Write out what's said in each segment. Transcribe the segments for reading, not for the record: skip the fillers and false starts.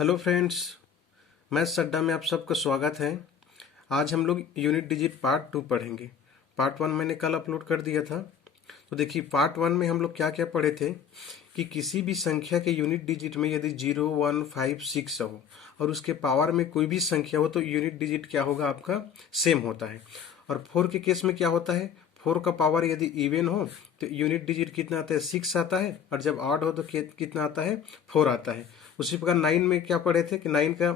Hello friends, maths अड्डा में आप सबका स्वागत है। आज हम लोग यूनिट डिजिट पार्ट 2 पढ़ेंगे। पार्ट 1 मैंने कल अपलोड कर दिया था। तो देखिए, पार्ट 1 में हम लोग क्या क्या पढ़े थे कि किसी भी संख्या के यूनिट डिजिट में यदि 0, 1, 5, 6 हो और उसके पावर में कोई भी संख्या हो तो यूनिट डिजिट क्या होगा, आपका सेम होता है। और 4 के केस में क्या होता है, 4 का पावर यदि इवन हो तो यूनिट डिजिट कितना आता है, 6 आता है। और जब ऑड हो तो कितना आता है, 4 आता है। उसी प्रकार 9 में क्या पढ़े थे कि 9 का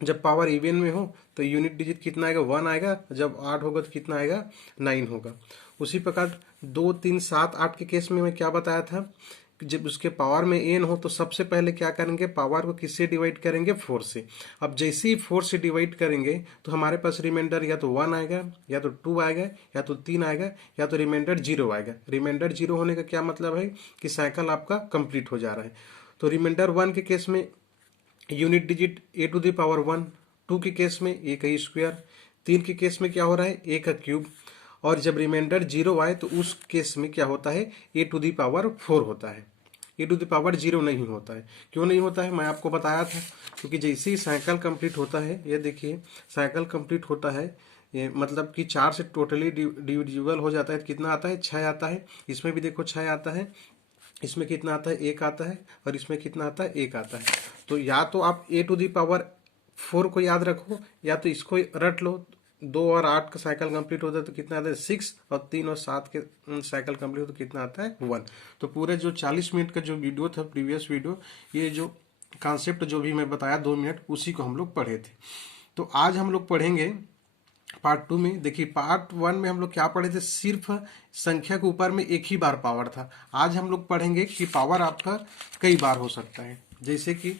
जब पावर इवन में हो तो यूनिट डिजिट कितना आएगा, 1 आएगा। जब 8 होगा तो कितना आएगा, 9 होगा। उसी प्रकार 2, 3, 7, 8 के केस में मैं क्या बताया था कि जब उसके पावर में एन हो तो सबसे पहले क्या करेंगे, पावर को किससे डिवाइड करेंगे, 4 से। अब जैसे ही 4 से डिवाइड करेंगे तो हमारे पास रिमाइंडर या तो 1 आएगा, या तो 2 आएगा, या तो 3 आएगा, या तो रिमाइंडर 0 आएगा। रिमाइंडर 0 होने का क्या मतलब है कि साइकिल आपका कंप्लीट हो जा रहा है। तो रिमाइंडर 1 के केस में unit digit a to the power 1, 2 के केस में ए का स्क्वायर, 3 के केस में क्या हो रहा है, ए का क्यूब। और जब रिमाइंडर 0 आए तो उस केस में क्या होता है, ए टू द पावर 4 होता है। ए टू द पावर 0 नहीं होता है। क्यों नहीं होता है, मैं आपको बताया था। क्योंकि जैसे ही साइकिल कंप्लीट होता है, ये देखिए साइकिल कंप्लीट होता है, ये मतलब कि 4 से टोटली डिविजिबल हो जाता है। कितना आता है, 6 आता है। इसमें भी देखो 6 आता है। इसमें कितना आता है, 1 आता है। और इसमें कितना आता है, 1 आता है। तो या तो आप ए टू दी पावर 4 को याद रखो, या तो इसको रट लो। 2 और 8 का साइकिल कंप्लीट होता है तो कितना आता है, 6। और 3 और 7 के साइकिल कंप्लीट हो तो कितना आता है, 1। तो पूरे जो 40 मिनट का जो वीडियो था, प्रीवियस वीडियो, ये जो कॉन्सेप्ट जो भी मैं बताया 2 मिनट, उसी को हम लोग पढ़े थे। तो आज हम लोग पढ़ेंगे पार्ट 2 में। देखिए, पार्ट 1 में हम लोग क्या पढ़े थे, सिर्फ संख्या के ऊपर में एक ही बार पावर था। आज हम लोग पढ़ेंगे कि पावर आपका कई बार हो सकता है। जैसे कि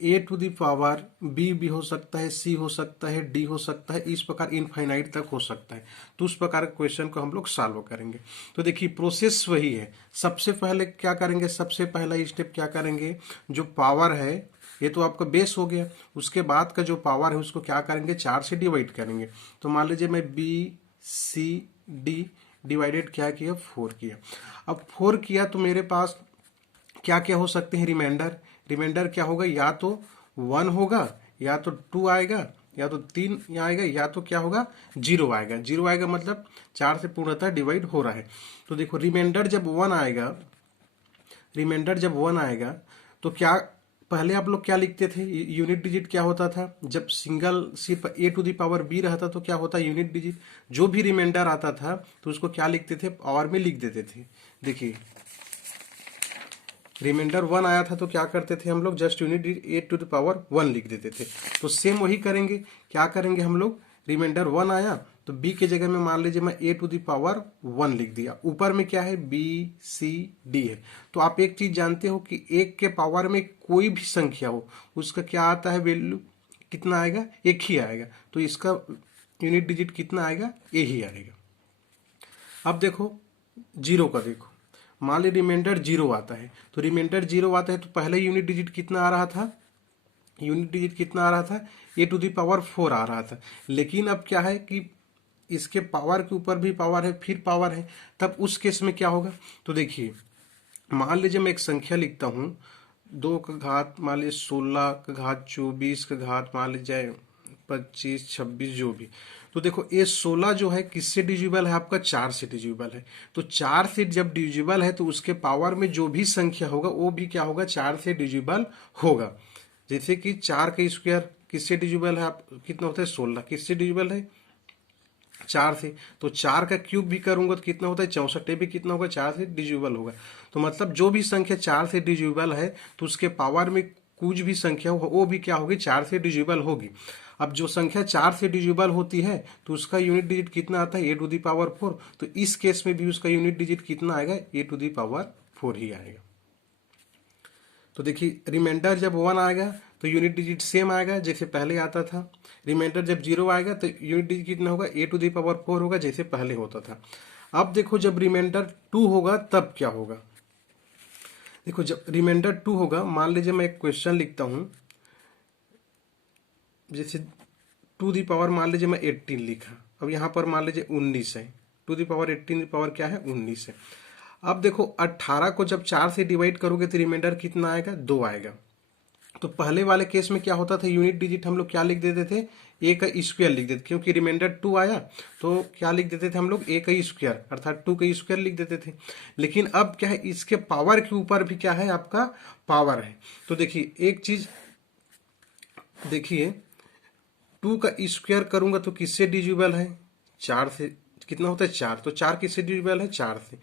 ए टू दी पावर बी भी हो सकता है, सी हो सकता है, डी हो सकता है, इस प्रकार इनफाइनाइट तक हो सकता है। तो उस प्रकार के क्वेश्चन को हम लोग सॉल्व करेंगे। तो देखिए, प्रोसेस वही है। सबसे पहले क्या करेंगे, सबसे पहला स्टेप क्या करेंगे, जो पावर है ये तो आपका बेस हो गया। उसके बाद का जो पावर है उसको क्या करेंगे, 4 से डिवाइड करेंगे। तो मान लीजिए मैं बी सी डी डिवाइडेड क्या किया, 4 किया। अब 4 किया तो मेरे पास क्या क्या हो सकते हैं, रिमाइंडर। रिमाइंडर क्या होगा, या तो 1 होगा, या तो 2 आएगा, या तो 3 आएगा, या तो क्या होगा, 0 आएगा। 0 आएगा मतलब 4 से पूर्णतः डिवाइड हो रहा है। तो देखो, रिमाइंडर जब 1 आएगा, रिमाइंडर जब 1 आएगा तो क्या, पहले आप लोग क्या लिखते थे, यूनिट डिजिट क्या होता था, जब सिंगल सिर्फ ए टू दी पावर बी रहता तो क्या होता, यूनिट डिजिट जो भी रिमाइंडर आता था तो उसको क्या लिखते थे, पावर में लिख देते थे। देखिए, रिमाइंडर 1 आया था तो क्या करते थे हम लोग, just unit digit a to the power 1 लिख देते थे। तो सेम वही करेंगे। क्या करेंगे हम लोग, रिमाइंडर 1 आया तो बी के जगह में मान लीजिए मैं ए टू दी पावर 1 लिख दिया। ऊपर में क्या है, बी सी डी है। तो आप एक चीज जानते हो कि एक के पावर में कोई भी संख्या हो उसका क्या आता है, वैल्यू कितना आएगा, एक ही आएगा। तो इसका यूनिट डिजिट कितना आएगा, ए ही आएगा। अब देखो 0 का, देखो मान ली रिमाइंडर 0 आता है तो रिमाइंडर 0 आता है तो पहले यूनिट डिजिट कितना आ रहा था, यूनिट डिजिट कितना आ रहा था, ए टू दी पावर 4 आ रहा था। लेकिन अब क्या है कि इसके पावर के ऊपर भी पावर है, फिर पावर है। तब उस केस में क्या होगा, तो देखिए मान लीजिए मैं एक संख्या लिखता हूँ, 2 का घात मान लीजिए 16 का घात 24 का घात मान लीजिए 25 26 जो भी। तो देखो ये 16 जो है किससे डिविजिबल है, आपका 4 से डिविजिबल है। तो 4 से जब डिविजिबल है तो उसके पावर में जो भी संख्या होगा वो भी क्या होगा, 4 से डिविजिबल होगा। जैसे कि 4 का स्क्वायर किससे डिविजिबल है, आप कितना होता है, 16 किससे डिविजिबल है, 4 से। तो 4 का क्यूब भी करूंगा तो कितना होता है, 64। ये भी कितना होगा, 4 से डिविजिबल होगा। तो मतलब जो भी संख्या 4 से डिविजिबल है तो उसके पावर में कुछ भी संख्या हो वो भी क्या होगी, 4 से डिविजिबल होगी। अब जो संख्या 4 से डिविजिबल होती है तो उसका यूनिट डिजिट कितना आता है, ए टू दी पावर 4। तो इस केस में भी उसका यूनिट डिजिट कितना आएगा, ए टू दी पावर 4 ही आएगा। तो देखिए, रिमाइंडर जब 1 आएगा तो यूनिट डिजिट सेम आएगा जैसे पहले आता था। रिमाइंडर जब 0 आएगा तो यूनिट डिजिट कितना होगा, ए टू दी पावर 4 होगा जैसे पहले होता था। अब देखो जब रिमाइंडर 2 होगा तब क्या होगा, देखो जब रिमाइंडर 2 होगा, मान लीजिए मैं एक क्वेश्चन लिखता हूं, जैसे टू दी पावर मान लीजिए मैं 18 लिखा। अब यहां पर मान लीजिए 19 है, to the power 18 the power क्या है, 19 है। अब देखो 18 को जब 4 से डिवाइड करोगे तो रिमाइंडर कितना आएगा, 2 आएगा। तो पहले वाले केस में क्या होता था, यूनिट डिजिट हम लोग क्या लिख देते थे, ए का स्क्वायर लिख देते, क्योंकि रिमाइंडर 2 आया तो क्या लिख देते थे हम लोग, ए का स्क्वायर अर्थात 2 का स्क्वायर लिख देते थे। लेकिन अब क्या है, इसके पावर के ऊपर भी क्या है आपका पावर है। तो देखिए एक चीज देखिए, 2 का स्क्वायर करूंगा तो किससे डिविजिबल है, 4 से। कितना होता है 4, तो 4 किससे डिविजिबल है, 4 से।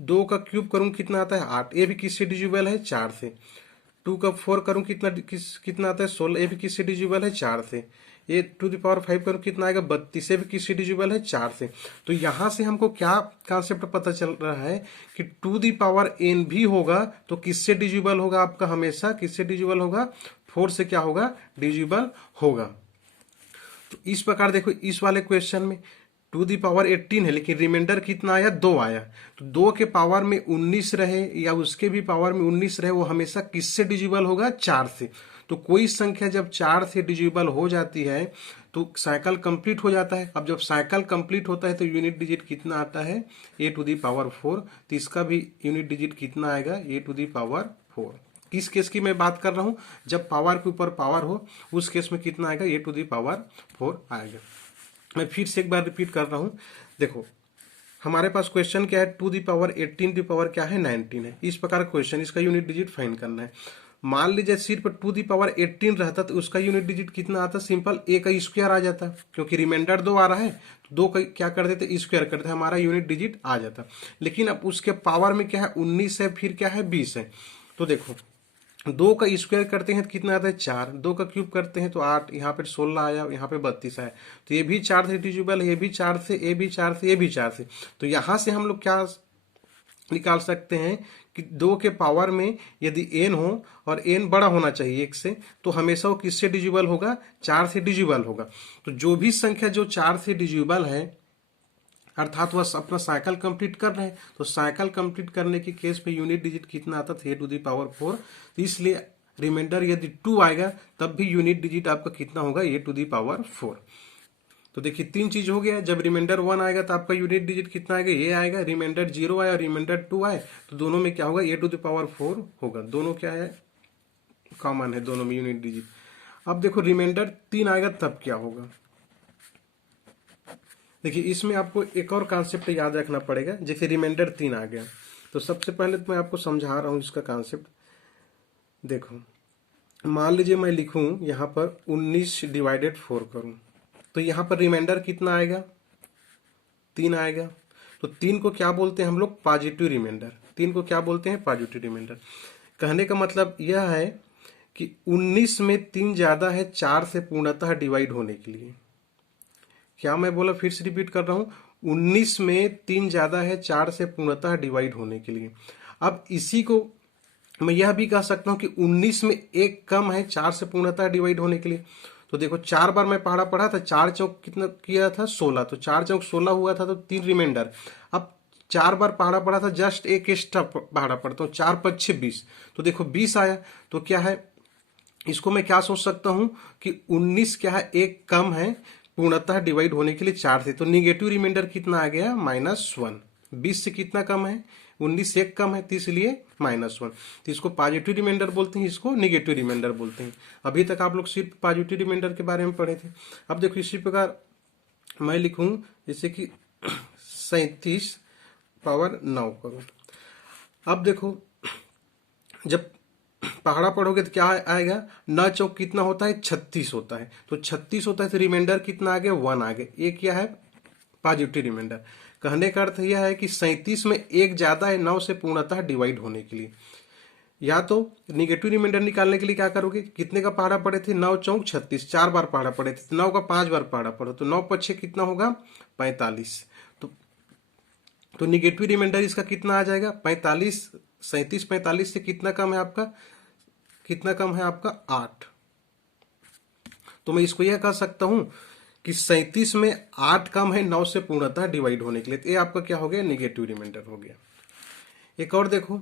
2 का क्यूब करूं कितना आता है 8, ये भी किससे डिविजिबल है, 4 से। 2 का 4 करूं कितना आता है 16, ये भी किससे डिविजिबल है, 4 से। ये टू द पावर 5 करूं कितना आएगा 32, ये भी किससे डिविजिबल है, 4 से। तो यहां से हमको क्या कॉन्सेप्ट पता चल रहा है कि टू द पावर n भी होगा तो किससे डिविजिबल होगा आपका, हमेशा किससे डिविजिबल होगा, 4 से क्या होगा, डिविजिबल होगा। तो इस प्रकार देखो इस वाले क्वेश्चन में टू दी पावर 18 है, लेकिन रिमाइंडर कितना आया, 2 आया। तो 2 के पावर में 19 रहे या उसके भी पावर में 19 रहे, वो हमेशा किससे डिविजिबल होगा, 4 से। तो कोई संख्या जब 4 से डिविजिबल हो जाती है तो साइकिल कंप्लीट हो जाता है। अब जब साइकिल कंप्लीट होता है तो यूनिट डिजिट कितना आता है, ए टू दी पावर 4। तो इसका भी यूनिट डिजिट कितना आएगा, ए टू दी पावर 4। किस केस की मैं बात कर रहा हूं, जब पावर के ऊपर पावर हो, उस केस में कितना आएगा, ए टू दी पावर 4 आएगा। मैं फिर से एक बार रिपीट कर रहा हूं, देखो हमारे पास क्वेश्चन क्या है, टू दी पावर 18 की पावर क्या है, 19 है। इस प्रकार क्वेश्चन, इसका यूनिट डिजिट फाइंड करना है। मान लीजिए सिर्फ टू दी पावर 18 रहता तो उसका यूनिट डिजिट कितना आता, सिंपल ए का स्क्वायर आ जाता, क्योंकि रिमाइंडर 2 आ रहा है तो 2 का क्या कर देते, स्क्वायर करते, हमारा यूनिट डिजिट आ जाता। लेकिन अब उसके पावर में क्या है, 19 है, फिर क्या है 20 है। तो देखो 2 का स्क्वायर करते हैं तो कितना आता है 4, 2 का क्यूब करते हैं तो 8, यहाँ पे 16 आया, यहाँ पे 32 आया। तो ये भी 4 से डिविजिबल है, ये भी 4 से, ये भी 4 से, ये भी 4 से। तो यहाँ से हम लोग क्या निकाल सकते हैं कि 2 के पावर में यदि n हो और n बड़ा होना चाहिए 1 से, तो हमेशा वो किससे डिविजिबल होगा, 4 से डिविजिबल होगा। तो जो भी संख्या जो 4 से डिविजिबल है अर्थात वह अपना साइकिल कंप्लीट कर रहे हैं, तो साइकिल कंप्लीट करने के केस पे यूनिट डिजिट कितना आता था, ए टू दी पावर 4। तो इसलिए रिमाइंडर यदि 2 आएगा तब भी यूनिट डिजिट आपका कितना होगा, ए टू दी पावर 4। तो देखिए 3 चीज हो गया, जब रिमाइंडर 1 आएगा तो आपका यूनिट डिजिट कितना आएगा, ये आएगा। रिमाइंडर 0 आया, रिमाइंडर 2 आए तो दोनों में क्या होगा, ए टू द पावर 4 होगा। दोनों क्या है, कॉमन है दोनों में यूनिट डिजिट। अब देखो रिमाइंडर 3 आएगा तब क्या होगा। देखिए इसमें आपको एक और कॉन्सेप्ट याद रखना पड़ेगा। जैसे रिमाइंडर 3 आ गया तो सबसे पहले तो मैं आपको समझा रहा हूं इसका कॉन्सेप्ट। देखो मान लीजिए मैं लिखूं यहां पर 19 डिवाइडेड 4 करूं, तो यहां पर रिमाइंडर कितना आएगा, 3 आएगा। तो 3 को क्या बोलते हैं हम लोग, पॉजिटिव रिमाइंडर। 3 को क्या बोलते हैं, पॉजिटिव रिमाइंडर। कहने का मतलब यह है कि 19 में 3 ज्यादा है 4 से पूर्णतः डिवाइड होने के लिए। क्या मैं बोला, फिर से रिपीट कर रहा हूं, 19 में 3 ज्यादा है 4 से पूर्णतः डिवाइड होने के लिए। अब इसी को मैं यह भी कह सकता हूं कि 19 में 1 कम है 4 से पूर्णतः डिवाइड होने के लिए। तो देखो 4 बार मैं पहाड़ा पढ़ा था, 4 चौक कितना किया था 16, तो 4 चौक 16 हुआ था, तो 3 रिमाइंडर। अब 4 बार पहाड़ा पढ़ा था, जस्ट एक एक्स्ट्रा पहाड़ा पढ़ता हूँ, 4 5 20, तो देखो 20 आया। तो क्या है, इसको मैं क्या सोच सकता हूं कि 19 क्या है, 1 कम है पूर्णतः डिवाइड होने के लिए 4 से, तो निगेटिव रिमाइंडर कितना आ गया, -1। 20 से कितना कम है, 19 से 1 कम है, तो इसलिए -1। तो इसको पॉजिटिव रिमाइंडर बोलते हैं, इसको निगेटिव रिमाइंडर बोलते हैं। अभी तक आप लोग सिर्फ पॉजिटिव रिमाइंडर के बारे में पढ़े थे। अब देखो इसी प्रकार मैं लिखूं जैसे कि 37 पावर 9 करूं। अब देखो जब पहाड़ा पढ़ोगे तो क्या आएगा, 9 चौक कितना होता है, 36 होता है। तो 36 होता है तो रिमाइंडर कितना आ गया, 1 आ गया। ये क्या है, पॉजिटिव रिमाइंडर। कहने का अर्थ यह है कि 37 में 1 ज्यादा है 9 से पूर्णतः डिवाइड होने के लिए। या तो निगेटिव रिमाइंडर निकालने के लिए क्या करोगे, कितने का पहाड़ा पड़े थे, 9 चौक 36, 4 बार पहाड़ा पड़े थे, 9 का 5 बार पहाड़ा पड़ो, तो 9 पछे कितना होगा, 45। तो निगेटिव रिमाइंडर इसका कितना आ जाएगा, 45। 37 45 से कितना कम है आपका, कितना कम है आपका, 8। तो मैं इसको यह कह सकता हूं कि 37 में 8 कम है 9 से पूर्णतः डिवाइड होने के लिए। तो ये आपका क्या हो गया, निगेटिव रिमाइंडर हो गया। एक और देखो,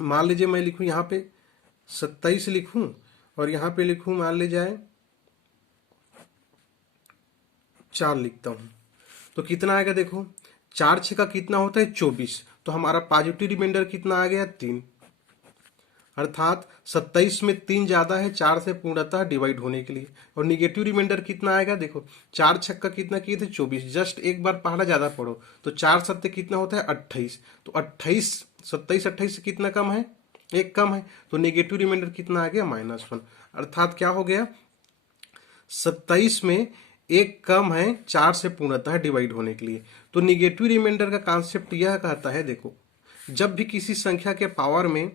मान लीजिए मैं लिखूं यहां पे 27 लिखूं और यहां पे लिखूं मान लीजिए 4 लिखता हूं, तो कितना आएगा, देखो 4 6 का कितना होता है 24। तो हमारा पॉजिटिव रिमाइंडर कितना आ गया, 3। अर्थात 27 में 3 ज्यादा है 4 से पूर्णतः डिवाइड होने के लिए। और निगेटिव रिमाइंडर कितना आएगा, देखो 4 छक्का कितना किए थे 24, जस्ट एक बार पहाड़ा ज्यादा पढ़ो तो 4 सत्ते कितना होता है 28, तो 28 27 28 से कितना कम है, एक कम है, तो निगेटिव रिमाइंडर कितना आ गया -1। अर्थात क्या हो गया, 27 में एक कम है 4 से पूर्णतः डिवाइड होने के लिए। तो निगेटिव रिमाइंडर का कॉन्सेप्ट यह कहता है, देखो जब भी किसी संख्या के पावर में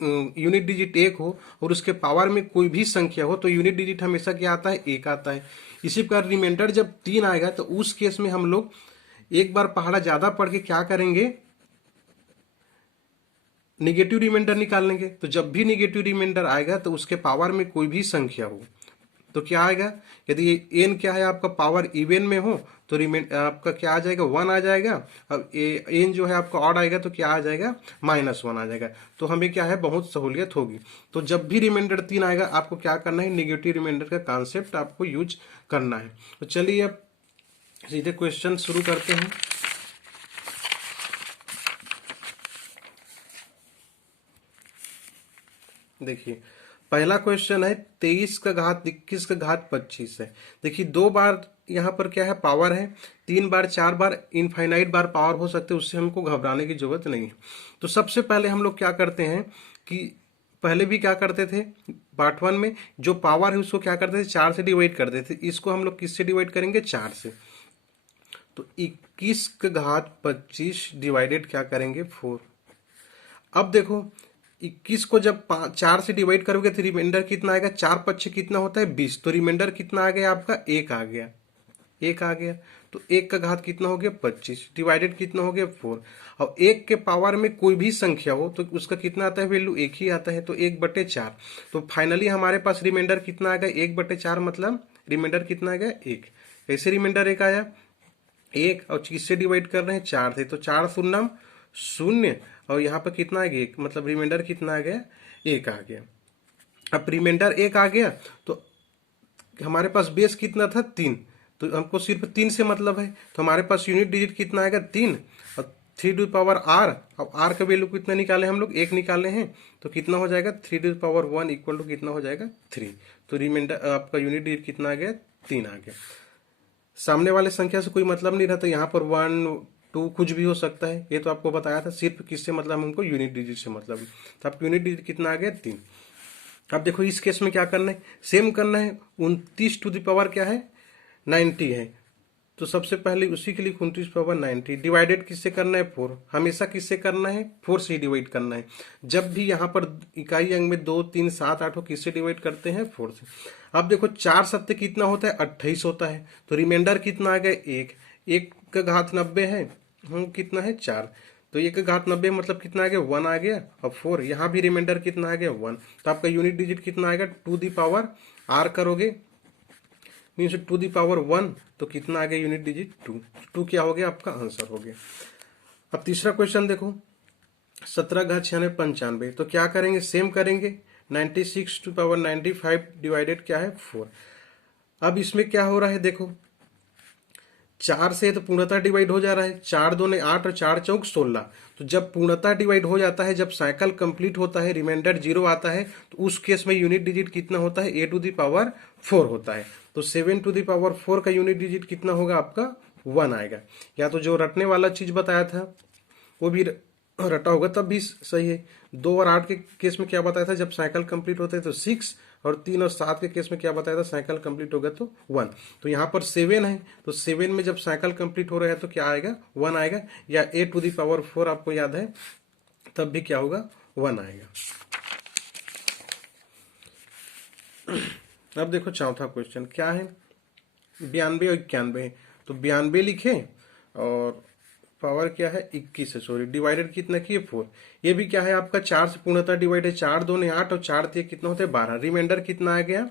यूनिट डिजिट एक हो और उसके पावर में कोई भी संख्या हो तो यूनिट डिजिट हमेशा क्या आता है, एक आता है। इसी प्रकार रिमाइंडर जब 3 आएगा तो उस केस में हम लोग एक बार पहाड़ा ज्यादा पढ़ के क्या करेंगे, निगेटिव रिमाइंडर निकाल लेंगे। तो जब भी निगेटिव रिमाइंडर आएगा तो उसके पावर में कोई भी संख्या हो तो क्या आएगा, यदि एन क्या है आपका पावर इवन में हो तो आपका क्या आ जाएगा 1 आ जाएगा। अब एन जो है आपका ऑड आएगा तो क्या आ जाएगा -1 आ जाएगा। तो हमें क्या है बहुत सहूलियत होगी। तो जब भी रिमाइंडर 3 आएगा आपको क्या करना है, निगेटिव रिमाइंडर का कॉन्सेप्ट आपको यूज करना है। तो चलिए अब सीधे क्वेश्चन शुरू करते हैं। देखिए पहला क्वेश्चन है 23 का घात 21 का घात 25 है। देखिए 2 बार यहाँ पर क्या है पावर है, 3 बार 4 बार इनफाइनाइट बार पावर हो सकते हैं, उससे हमको घबराने की जरूरत नहीं है। तो सबसे पहले हम लोग क्या करते हैं कि पहले भी क्या करते थे पार्ट 1 में, जो पावर है उसको क्या करते थे 4 से डिवाइड करते थे। इसको हम लोग किससे डिवाइड करेंगे, 4 से। तो 21 का घात 25 डिवाइडेड क्या करेंगे 4। अब देखो 21 को जब 4 से डिवाइड करोगे तो रिमाइंडर कितना आएगा, 4 5 कितना होता है 20, तो रिमाइंडर कितना आ गया आपका 1 आ गया, 1 आ गया। तो 1 का घात कितना हो गया 25 डिवाइडेड कितना हो गया 4। और 1 के पावर में कोई भी संख्या हो तो उसका कितना आता है वैल्यू 1 ही आता है, तो 1/4। तो फाइनली हमारे पास रिमाइंडर कितना आ गया 1/4, मतलब रिमाइंडर कितना आ गया 1। कैसे रिमाइंडर 1 आया, 1 और किससे डिवाइड कर रहे हैं 4 से, तो 4 शून्यम 0 और यहाँ पर कितना आ गया 1, मतलब रिमाइंडर कितना आ गया 1 आ गया। अब रिमाइंडर 1 आ गया तो हमारे पास बेस कितना था 3, तो हमको सिर्फ 3 से मतलब है। तो हमारे पास यूनिट डिजिट कितना आएगा 3 और 3 टू पावर आर। अब आर का वैल्यू कितना निकाले हम लोग 1 निकाले हैं, तो कितना हो जाएगा 3 टू पावर 1 इक्वल टू कितना हो जाएगा 3। तो रिमाइंडर आपका यूनिट डिजिट कितना आ गया 3 आ गया। सामने वाले संख्या से कोई मतलब नहीं रहता, यहाँ पर 1 2 कुछ भी हो सकता है, ये तो आपको बताया था। सिर्फ किससे मतलब हमको यूनिट डिजिट से मतलब है। तो आपको यूनिट डिजिट कितना आ गया 3। अब देखो इस केस में क्या करना है, सेम करना है। 29 टू द पावर क्या है 90 है, तो सबसे पहले उसी के लिए 29 पावर 90 डिवाइडेड किससे करना है 4। हमेशा किससे करना है 4 से ही डिवाइड करना है। जब भी यहाँ पर इकाई अंक में 2 3 7 8 किससे डिवाइड करते हैं 4 से। अब देखो 4 सत्ते कितना होता है 28 होता है, तो रिमाइंडर कितना आ गया 1। 1 का घात 90 है, कितना है 4, तो 1 का घात 90 मतलब कितना आ गया 1 आ गया। अब 4 यहाँ भी रिमाइंडर कितना आ गया 1, तो आपका यूनिट डिजिट कितना आएगा टू दी पावर आर करोगे मीन्स टू दी पावर 1, तो कितना आ गया यूनिट डिजिट 2। 2 क्या हो गया आपका आंसर हो गया। अब तीसरा क्वेश्चन देखो 17 घात 96 95, तो क्या करेंगे सेम करेंगे 96 टू पावर 95 डिवाइडेड क्या है 4। अब इसमें क्या हो रहा है देखो 4 से तो पूर्णतः डिवाइड हो जा रहा है, 4 दूने 8 और 4 चौक 16। तो जब पूर्णतः डिवाइड हो जाता है, जब साइकिल कंप्लीट होता है, रिमाइंडर 0 आता है, तो उस केस में यूनिट डिजिट कितना होता है a टू दी पावर 4 होता है। तो 7 टू दी पावर 4 का यूनिट डिजिट कितना होगा आपका 1 आएगा। या तो जो रटने वाला चीज बताया था वो भी रटा होगा तब भी सही है। 2 और 8 के केस में क्या बताया था, जब साइकिल कंप्लीट होता है तो 6, और 3 और 7 के केस में क्या बताया था साइकिल कंप्लीट होगा तो 1। तो यहाँ पर 7 है, तो 7 में जब साइकिल कंप्लीट हो रहा है तो क्या आएगा 1 आएगा, या a टू दी पावर 4 आपको याद है तब भी क्या होगा 1 आएगा। अब देखो चौथा क्वेश्चन क्या है 92 और 91, तो 92 लिखे और पावर क्या है 21 है, सॉरी डिवाइडेड कितना किए 4। ये भी क्या है आपका 4 से पूर्णतः डिवाइड है, 4 दूने 8 और 4 3 कितना होता है 12। रिमाइंडर कितना आ गया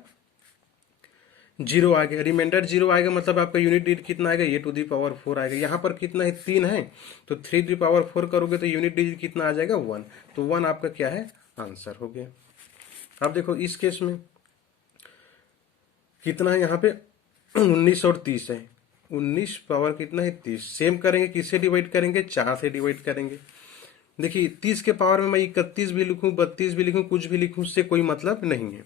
0 आ गया। रिमाइंडर 0 आएगा मतलब आपका यूनिट डिजिट कितना आएगा a टू दी पावर 4 आएगा। यहाँ पर कितना है 3 है, तो 3 टू दी पावर 4 करोगे तो यूनिट डिजिट कितना आ जाएगा 1, तो 1 आपका क्या है आंसर हो गया। अब देखो इस केस में कितना है यहाँ पे 19 और 30 है, 19 पावर कितना है 30। सेम करेंगे किससे डिवाइड करेंगे 4 से डिवाइड करेंगे। देखिए 30 के पावर में मैं 31 भी लिखूं, 32 भी लिखूं, कुछ भी लिखूं, उससे कोई मतलब नहीं है।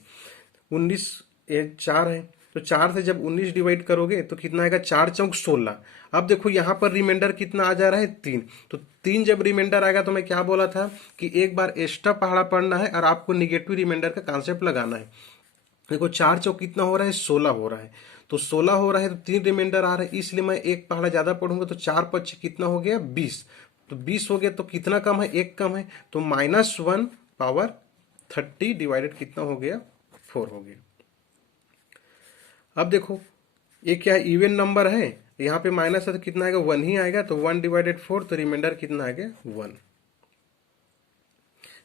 19 ये 4 है, तो 4 से जब 19 डिवाइड करोगे तो कितना आएगा, 4 चौक 16। अब देखो यहाँ पर रिमाइंडर कितना आ जा रहा है, 3। तो 3 जब रिमाइंडर आएगा तो मैं क्या बोला था कि एक बार एक्स्ट्रा पहाड़ा पढ़ना है और आपको निगेटिव रिमाइंडर का कॉन्सेप्ट लगाना है। देखो 4 चौक कितना हो रहा है, 16 हो रहा है। तो 16 हो रहा है तो 3 रिमाइंडर आ रहा है, इसलिए मैं एक पहाड़ा ज्यादा पढ़ूंगा। तो 4 5 कितना हो गया, 20। तो 20 हो गया तो कितना कम है, एक कम है, तो -1 पावर 30 डिवाइडेड कितना हो गया, 4 हो गया। अब देखो ये क्या है, इवन नंबर है, यहाँ पे माइनस है तो कितना आएगा, 1 ही आएगा। तो 1 डिवाइडेड 4, तो रिमाइंडर कितना आ गया, 1।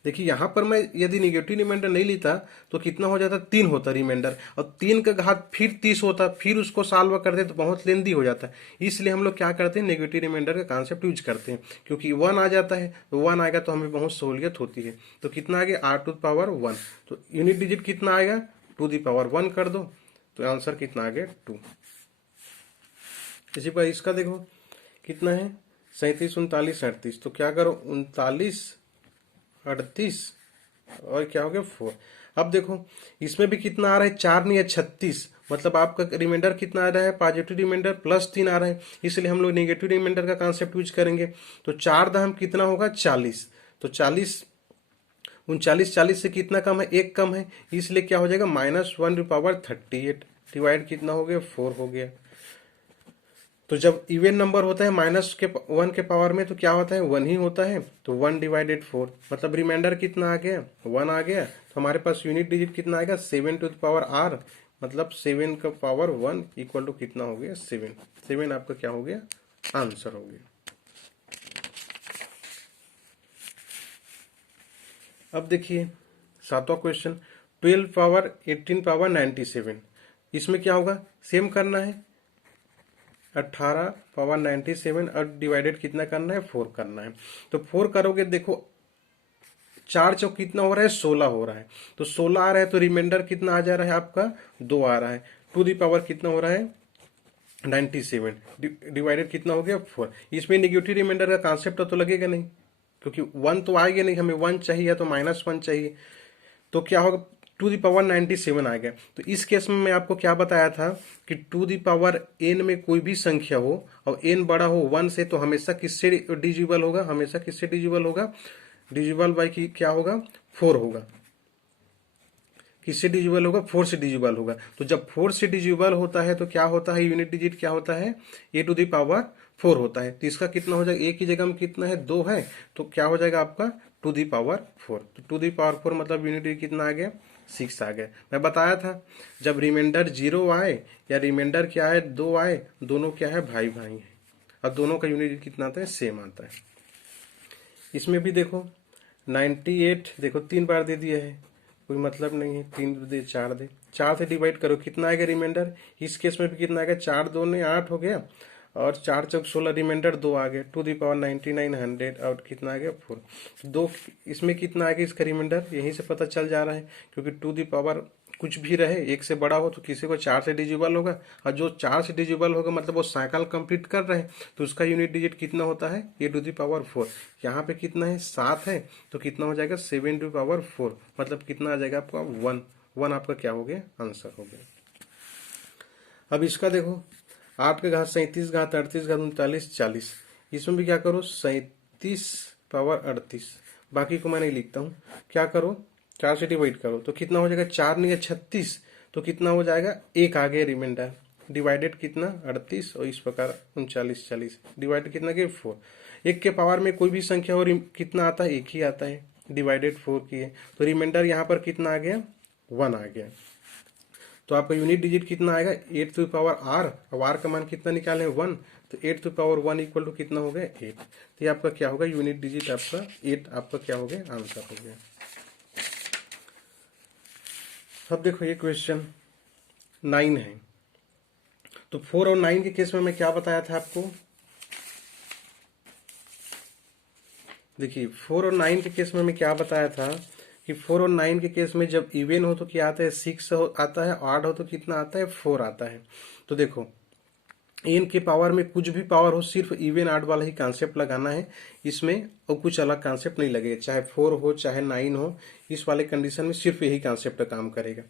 देखिए यहाँ पर मैं यदि निगेटिव रिमाइंडर नहीं लेता तो कितना हो जाता, 3 होता रिमाइंडर, और 3 का घात फिर 30 होता, फिर उसको सॉल्व करते तो बहुत लेंदी हो जाता है। इसलिए हम लोग क्या करते हैं, नेगेटिव रिमाइंडर का कॉन्सेप्ट यूज करते हैं, क्योंकि 1 आ जाता है तो 1 आएगा तो हमें बहुत सहूलियत होती है। तो कितना आ गया, r⁻1। तो यूनिट डिजिट कितना आएगा, 2⁻1 कर दो, तो आंसर कितना आ गया, 2। इसी पर इसका देखो कितना है, 37 39 38। तो क्या करो, 39 38 और क्या हो गया, 4। अब देखो इसमें भी कितना आ रहा है, 4 नहीं है 36, मतलब आपका रिमाइंडर कितना आ रहा है, पॉजिटिव रिमाइंडर +3 आ रहा है, इसलिए हम लोग नेगेटिव रिमाइंडर का कॉन्सेप्ट यूज करेंगे। तो 4 दाम कितना होगा, 40। तो 40 39 40 से कितना कम है, एक कम है, इसलिए क्या हो जाएगा, -1⁻38 डिवाइड कितना हो गया, 4 हो गया। तो जब इवन नंबर होता है -1 के पावर में तो क्या होता है, 1 ही होता है। तो 1 डिवाइडेड 4, मतलब रिमाइंडर कितना आ गया, 1 आ गया। तो हमारे पास यूनिट डिजिट कितना आएगा, 7⁻r, मतलब 7 का पावर 1 इक्वल टू कितना हो गया, 7। 7 आपका क्या हो गया, आंसर हो गया। अब देखिए 7वां क्वेश्चन, 12 पावर 18 पावर 97। इसमें क्या होगा, सेम करना है, 18 पावर 97 और डिवाइडेड कितना करना है, 4 करना है। तो 4 करोगे, देखो 4 चौक कितना हो रहा है, 16 हो रहा है। तो 16 आ रहा है तो रिमाइंडर कितना आ जा रहा है आपका, 2 आ रहा है। टू दी पावर कितना हो रहा है, 97 डिवाइडेड कितना हो गया, 4। इसमें निगेटिव रिमाइंडर का कॉन्सेप्ट तो लगेगा नहीं, क्योंकि 1 तो आएगा नहीं, हमें 1 चाहिए तो -1 चाहिए। तो क्या होगा, 2⁻97 आ गया। तो इस केस में मैं आपको क्या बताया था कि 2n में कोई भी संख्या हो और n बड़ा हो 1 से, तो हमेशा किससे डिजिबल होगा, हमेशा किससे डिजिबल होगा, डिजिबल बाई की क्या होगा, 4 होगा। किससे डिजिबल होगा, 4 से डिजिबल होगा। तो जब 4 से डिजिबल होता है तो क्या होता है, यूनिट डिजिट क्या होता है, a⁴ होता है। तो इसका कितना हो जाएगा, एक की जगह में कितना है, 2 है, तो क्या हो जाएगा आपका 2⁴। तो 2⁴ मतलब यूनिट डिजिट कितना आ गया, 6 आ गया। मैं बताया था जब रिमाइंडर 0 आए या रिमाइंडर क्या है, 2 आए, दोनों क्या है, भाई भाई है, और दोनों का यूनिट कितना आता है, सेम आता है। इसमें भी देखो 98, देखो 3 बार दे दिया है, कोई मतलब नहीं है, 3 दे 4 दे, 4 से डिवाइड करो कितना आएगा रिमाइंडर। इस केस में भी कितना आएगा, 4 2 ने 8 हो गया, और 4 चौक 16, रिमाइंडर 2 आ गया, 2⁻99 100 और कितना आ गया, 4। 2 इसमें कितना आएगा, इसका रिमाइंडर यहीं से पता चल जा रहा है, क्योंकि 2 कुछ भी रहे, एक से बड़ा हो तो किसी को 4 से डिजिबल होगा, और जो 4 से डिजिबल होगा मतलब वो साइकिल कंप्लीट कर रहे हैं, तो उसका यूनिट डिजिट कितना होता है, a⁴। यहाँ पे कितना है, 7 है, तो कितना हो जाएगा, 7⁴, मतलब कितना आ जाएगा आपका, 1। 1 आपका क्या हो गया, आंसर हो गया। अब इसका देखो 8 के घात 37 घात 38 घात 39 40। इसमें भी क्या करो, 37 पावर 38, बाकी को मैं नहीं लिखता हूँ। क्या करो, 4 से डिवाइड करो तो कितना हो जाएगा, 4 नहीं है 36, तो कितना हो जाएगा, 1 आ गया रिमाइंडर, डिवाइडेड कितना 38, और इस प्रकार 39 40 डिवाइडेड कितना गया, 4। 1 के पावर में कोई भी संख्या और कितना आता है, 1 ही आता है, डिवाइडेड 4 की है, तो रिमाइंडर यहाँ पर कितना आ गया, 1 आ गया। तो आपका यूनिट डिजिट कितना आएगा, 8 r, अब r का मान कितना निकालें, 1, तो 8 इक्वल टू कितना हो गया, 8। तो ये आपका क्या होगा, यूनिट डिजिट आपका 8 आपका क्या हो गया, आंसर हो गया। अब देखो ये क्वेश्चन 9 है। तो 4 और 9 के केस में मैं क्या बताया था आपको, देखिए 4 और 9 के केस में मैं क्या बताया था कि 4 और 9 के केस में जब इवन हो तो क्या आता है, 6 आता है, ऑड हो तो कितना आता है, 4 आता है। तो देखो एन के पावर में कुछ भी पावर हो, सिर्फ इवन आड वाला ही कॉन्सेप्ट लगाना है इसमें, और कुछ अलग कॉन्सेप्ट नहीं लगेगा, चाहे 4 हो चाहे 9 हो। इस वाले कंडीशन में सिर्फ यही कॉन्सेप्ट काम करेगा,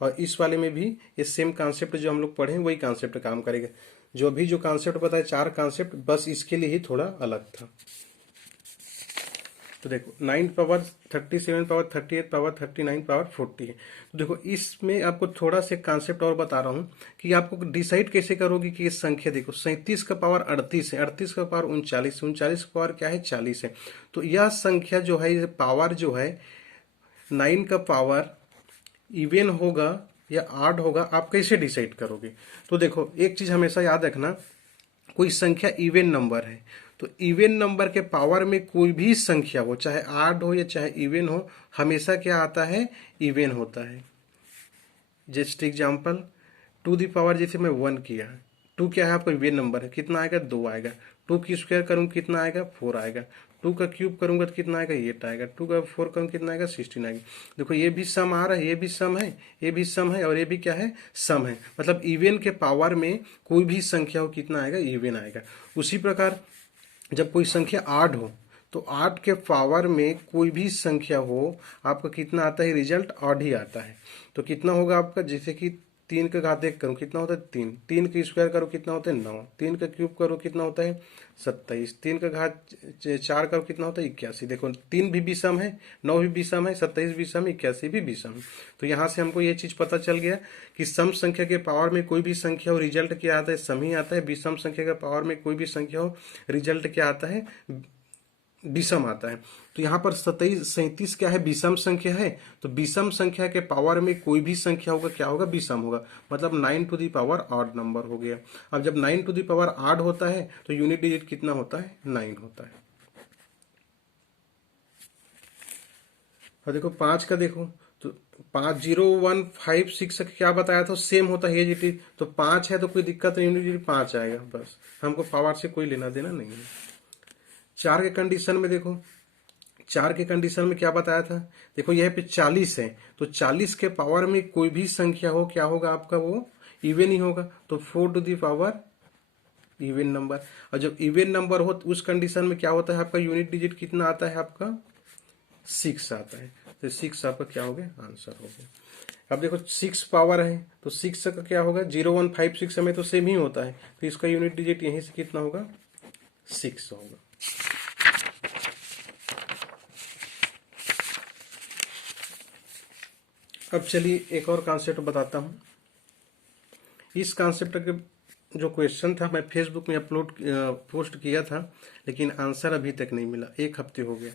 और इस वाले में भी ये सेम कॉन्सेप्ट जो हम लोग पढ़े वही कॉन्सेप्ट काम करेगा। जो भी जो कॉन्सेप्ट बताया 4 कॉन्सेप्ट, बस इसके लिए ही थोड़ा अलग था। तो देखो 9 पावर 37 पावर 38 पावर 39 पावर 40 है। तो देखो इसमें आपको थोड़ा से कॉन्सेप्ट और बता रहा हूँ कि आपको डिसाइड कैसे करोगे कि ये संख्या देखो 37 का पावर 38 है, 38 का पावर 39, 39 का पावर क्या है 40 है। तो यह संख्या जो है, ये पावर जो है 9 का पावर इवन होगा या ऑड होगा, आप कैसे डिसाइड करोगे? तो देखो एक चीज हमेशा याद रखना, कोई संख्या इवन नंबर है तो इवन नंबर के पावर में कोई भी संख्या हो, चाहे ऑड हो या चाहे इवन हो, हमेशा क्या आता है? इवन होता है। जस्ट एग्जांपल 2 दी पावर, जैसे मैं 1 किया, 2 क्या है आपका इवन नंबर है, कितना आएगा 2 आएगा। 2 की स्क्वायर करूँ कितना आएगा 4 आएगा। 2 का क्यूब करूंगा तो कितना आएगा 8 आएगा। 2 का 4 करूँ कितना आएगा 16 आएगा। देखो ये भी सम आ रहा है, ये भी सम है, ये भी सम है, और ये भी क्या है सम है। मतलब इवन के पावर में कोई भी संख्या हो कितना आएगा इवन आएगा। उसी प्रकार जब कोई संख्या 8 हो तो 8 के पावर में कोई भी संख्या हो, आपका कितना आता है रिजल्ट ऑड ही आता है। तो कितना होगा आपका, जैसे कि 3 का घात 1 करूँ कितना होता है 3, 3 का स्क्वायर करो कितना होता है 9, 3 का क्यूब करो कितना होता है 27, 3 का घात 4 करो कितना होता है 81। देखो 3 भी विषम है, 9 भी विषम है, 27 विषम है, 81 भी विषम है। तो यहाँ से हमको ये चीज पता चल गया कि सम संख्या के पावर में कोई भी संख्या हो रिजल्ट क्या आता है सम ही आता है। विषम संख्या के पावर में कोई भी संख्या हो रिजल्ट क्या आता है विषम आता है। तो यहाँ पर 37 क्या है विषम संख्या है, तो विषम संख्या के पावर में कोई भी संख्या होगा क्या होगा विषम होगा, मतलब 9 to the power odd number हो गया। अब जब 9 टू दी पावर ऑड होता है तो यूनिट डिजिट कितना होता है 9 होता है। और देखो 5 का देखो तो 5 0 1 5 6 का क्या बताया था सेम होता है ये, तो 5 है तो कोई दिक्कत नहीं, यूनिट डिजिट 5 आएगा, बस हमको पावर से कोई लेना देना नहीं है। 4 के कंडीशन में देखो, 4 के कंडीशन में क्या बताया था, देखो यह पे 40 है तो 40 के पावर में कोई भी संख्या हो क्या होगा आपका वो इवन ही होगा। तो 4 to the power even number. और जब इवन नंबर हो तो उस कंडीशन में क्या होता है आपका यूनिट डिजिट कितना आता है आपका 6 आता है। तो 6 आपका क्या हो गया आंसर हो गया। अब देखो 6 पावर है तो 6 का क्या होगा 0 1 5 6 में तो सेम ही होता है, तो इसका यूनिट डिजिट यहीं से कितना होगा 6 होगा। अब चलिए एक और कॉन्सेप्ट बताता हूँ। इस कॉन्सेप्ट के जो क्वेश्चन था मैं फेसबुक में पोस्ट किया था, लेकिन आंसर अभी तक नहीं मिला, 1 हफ्ते हो गया।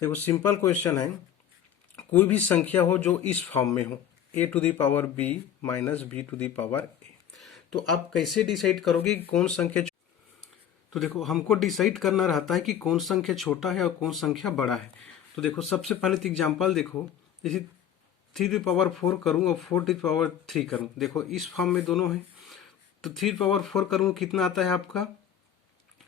देखो सिंपल क्वेश्चन है, कोई भी संख्या हो जो इस फॉर्म में हो a to the power b minus b to the power a, तो आप कैसे डिसाइड करोगे कि कौन संख्या, तो देखो हमको डिसाइड करना रहता है कि कौन संख्या छोटा है और कौन संख्या बड़ा है। तो देखो सबसे पहले तो एग्जांपल देखो, जैसे 3 टू पावर 4 करूं और 4 टू पावर 3 करूं, देखो इस फॉर्म में दोनों है, तो 3 पावर 4 करूं कितना आता है आपका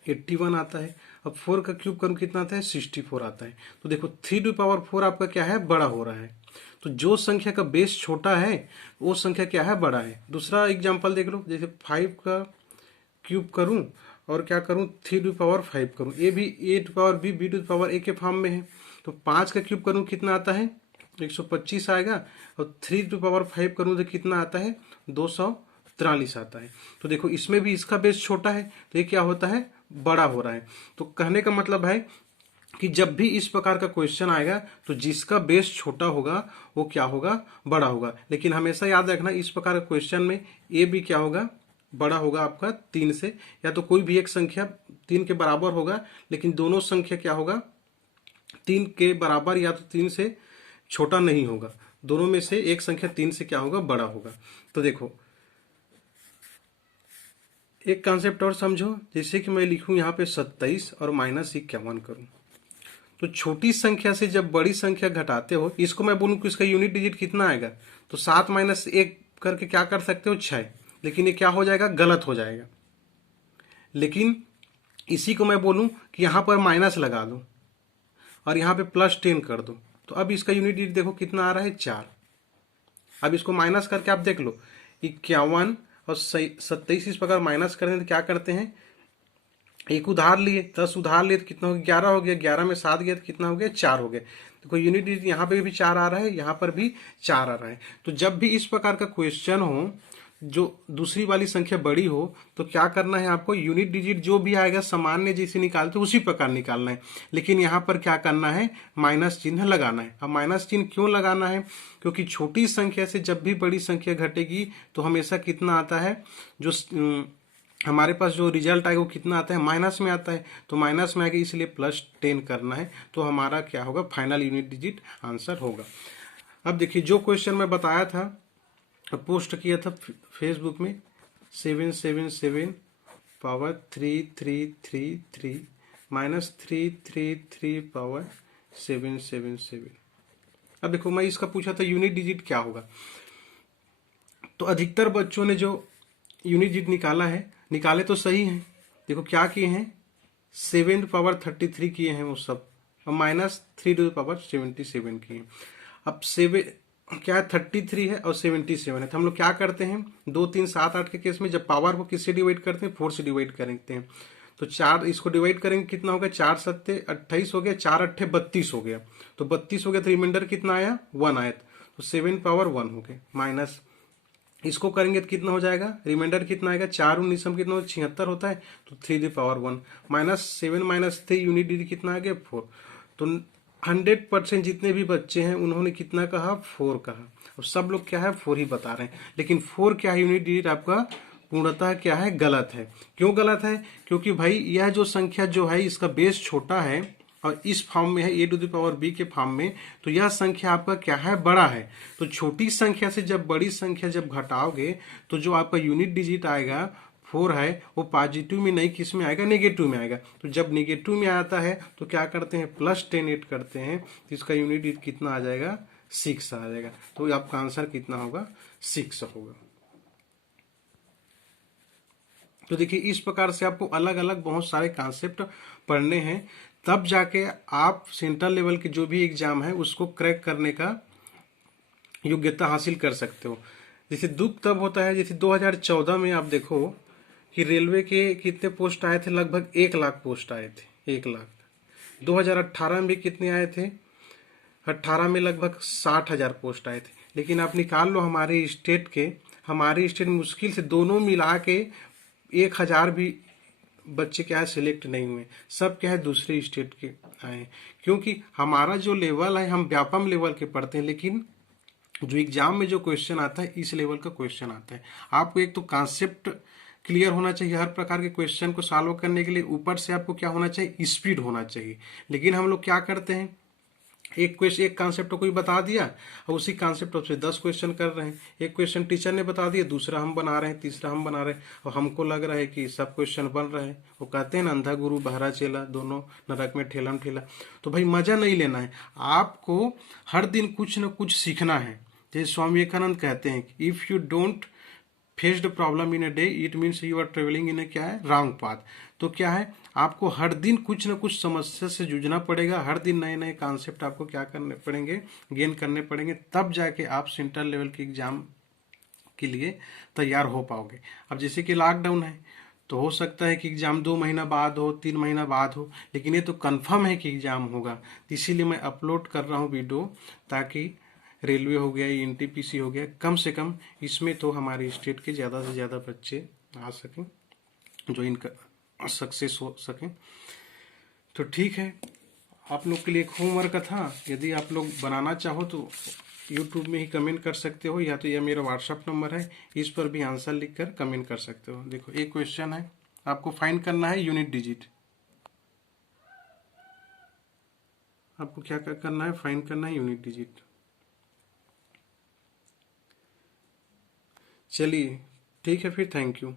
81 आता है। अब 4 का क्यूब करूं कितना आता है 64 आता है। तो देखो 3 टू पावर 4 आपका क्या है बड़ा हो रहा है, तो जो संख्या का बेस छोटा है वो संख्या क्या है बड़ा है। दूसरा एग्जांपल देख लो, जैसे 5 का क्यूब करूं और क्या करूं 3 टू पावर 5 करूं, ये भी a to power b b to power a के फॉर्म में है। तो 5 का क्यूब करूं कितना आता है 125 आएगा, और 3 टू पावर 5 करूं तो कितना आता है 243 आता है। तो देखो इसमें भी इसका बेस छोटा है तो ये क्या होता है बड़ा हो रहा है। तो कहने का मतलब है कि जब भी इस प्रकार का क्वेश्चन आएगा तो जिसका बेस छोटा होगा वो क्या होगा बड़ा होगा। लेकिन हमेशा याद रखना इस प्रकार के क्वेश्चन में ए भी क्या होगा बड़ा होगा आपका 3 से, या तो कोई भी एक संख्या 3 के बराबर होगा, लेकिन दोनों संख्या क्या होगा 3 के बराबर या तो 3 से छोटा नहीं होगा, दोनों में से एक संख्या 3 से क्या होगा बड़ा होगा। तो देखो एक कॉन्सेप्ट और समझो, जैसे कि मैं लिखूं यहाँ पे 27 और -51 करूं, तो छोटी संख्या से जब बड़ी संख्या घटाते हो, इसको मैं बोलूं कि इसका यूनिट डिजिट कितना आएगा, तो 7 - 1 करके क्या कर सकते हो 6, लेकिन ये क्या हो जाएगा गलत हो जाएगा। लेकिन इसी को मैं बोलूं कि यहां पर माइनस लगा दो और यहां पे +10 कर दो, तो अब इसका यूनिट डिजिट देखो कितना आ रहा है 4। अब इसको माइनस करके आप देख लो 51 और 27 इस प्रकार माइनस करें तो क्या करते हैं, एक उधार लिए, 10 उधार लिए तो कितना हो गया, 11 हो गया, 11 में 7 गया तो कितना हो गया, 4 हो गया। देखो यूनिट डिजिट यहाँ पे भी 4 आ रहा है, यहाँ पर भी 4 आ रहा है। तो जब भी इस प्रकार का क्वेश्चन हो जो दूसरी वाली संख्या बड़ी हो तो क्या करना है आपको, यूनिट डिजिट जो भी आएगा सामान्य जैसे निकालते उसी प्रकार निकालना है, लेकिन यहाँ पर क्या करना है, माइनस चिन्ह लगाना है। अब माइनस चिन्ह क्यों लगाना है, क्योंकि छोटी संख्या से जब भी बड़ी संख्या घटेगी तो हमेशा कितना आता है, जो हमारे पास जो रिजल्ट आएगा वो कितना आता है, माइनस में आता है। तो माइनस में आएगा इसलिए +10 करना है, तो हमारा क्या होगा, फाइनल यूनिट डिजिट आंसर होगा। अब देखिए जो क्वेश्चन मैं बताया था, पोस्ट किया था फेसबुक में, 777 पावर 3333 माइनस 333 पावर 777। अब देखो मैं इसका पूछा था यूनिट डिजिट क्या होगा, तो अधिकतर बच्चों ने जो यूनिट डिजिट निकाला है, निकाले तो सही हैं। देखो क्या किए हैं, 7 पावर 33 किए हैं वो सब, और माइनस 3 टू द पावर 77 किए। अब 7 क्या है, 33 है और 77 है, तो हम लोग क्या करते हैं, 2 3 7 8 के केस में जब पावर को किससे डिवाइड करते हैं, 4 से डिवाइड करते हैं। तो 4 इसको डिवाइड करेंगे कितना होगा, 4 सत्ते 28 हो गया, 4 अट्ठे 32 हो गया। तो 32 हो गया तो रिमाइंडर कितना आया, 1 आया। तो 7 पावर 1 हो गया, माइनस इसको करेंगे तो कितना हो जाएगा, रिमाइंडर कितना आएगा, 4 19 हम कितना 76 होता है, तो 3 the power 1 minus 7 minus 3 unit digit कितना आ गया, 4। तो 100% जितने भी बच्चे हैं उन्होंने कितना कहा, 4 कहा। अब सब लोग क्या है, 4 ही बता रहे हैं, लेकिन 4 क्या है, यूनिट डिजिट आपका पूर्णतः क्या है, गलत है। क्यों गलत है, क्योंकि भाई यह जो संख्या जो है इसका बेस छोटा है और इस फॉर्म में है a to the power b के फॉर्म में, तो यह संख्या आपका क्या है, बड़ा है। तो छोटी संख्या से जब बड़ी संख्या जब घटाओगे तो जो आपका यूनिट डिजिट आएगा 4 है, वो पॉजिटिव में नहीं, किस में आएगा, नेगेटिव में आएगा। तो जब नेगेटिव में आता है तो क्या करते हैं, +10 ऐड करते हैं, तो इसका यूनिट डिजिट कितना आ जाएगा, 6 आ जाएगा। तो आपका आंसर कितना होगा, 6 होगा। तो देखिए इस प्रकार से आपको अलग अलग बहुत सारे कॉन्सेप्ट पढ़ने हैं, तब जाके आप सेंट्रल लेवल के जो भी एग्जाम है उसको क्रैक करने का योग्यता हासिल कर सकते हो। जैसे दुख तब होता है, जैसे 2014 में आप देखो कि रेलवे के कितने पोस्ट आए थे, लगभग 1 लाख पोस्ट आए थे, 1 लाख। 2018 में भी कितने आए थे, 18 में लगभग 60,000 पोस्ट आए थे। लेकिन आप निकाल लो हमारे स्टेट के, हमारे स्टेट मुश्किल से दोनों मिला के 1,000 भी बच्चे क्या है सिलेक्ट नहीं हुए, सब क्या है दूसरे स्टेट के आए। क्योंकि हमारा जो लेवल है, हम व्यापम लेवल के पढ़ते हैं, लेकिन जो एग्जाम में जो क्वेश्चन आता है इस लेवल का क्वेश्चन आता है। आपको एक तो कॉन्सेप्ट क्लियर होना चाहिए हर प्रकार के क्वेश्चन को सॉल्व करने के लिए, ऊपर से आपको क्या होना चाहिए, स्पीड होना चाहिए। लेकिन हम लोग क्या करते हैं, एक कॉन्सेप्ट को कोई बता दिया और उसी कॉन्सेप्ट से 10 क्वेश्चन कर रहे हैं। एक क्वेश्चन टीचर ने बता दिया, दूसरा हम बना रहे हैं, तीसरा हम बना रहे हैं, और हमको लग रहा है कि सब क्वेश्चन बन रहे हैं। वो कहते हैं ना, अंधा गुरु बहरा चेला, दोनों नरक में ठेलम ठेला। तो भाई मजा नहीं लेना है, आपको हर दिन कुछ न कुछ सीखना है। जैसे स्वामी विवेकानंद कहते हैं, if you don't faced problem in a day it means you are travelling in क्या है, रॉन्ग पाथ। तो क्या है, आपको हर दिन कुछ न कुछ समस्या से जूझना पड़ेगा, हर दिन नए नए कॉन्सेप्ट आपको क्या करने पड़ेंगे, गेन करने पड़ेंगे, तब जाके आप सेंट्रल लेवल के एग्जाम के लिए तैयार हो पाओगे। अब जैसे कि लॉकडाउन है, तो हो सकता है कि एग्जाम 2 महीना बाद हो, 3 महीना बाद हो, लेकिन ये तो कंफर्म है कि एग्जाम होगा। इसीलिए मैं अपलोड कर रहा हूँ वीडियो, ताकि रेलवे हो गया, एनटीपीसी हो गया, कम से कम इसमें तो हमारे स्टेट के ज़्यादा से ज़्यादा बच्चे आ सकें, जो इनका सक्सेस हो सकें। तो ठीक है, आप लोग के लिए एक होमवर्क था, यदि आप लोग बनाना चाहो तो यूट्यूब में ही कमेंट कर सकते हो, या तो यह मेरा व्हाट्सअप नंबर है, इस पर भी आंसर लिखकर कमेंट कर सकते हो। देखो एक क्वेश्चन है, आपको फाइंड करना है यूनिट डिजिट। आपको क्या करना है, फाइंड करना है यूनिट डिजिट। चलिए ठीक है फिर, थैंक यू।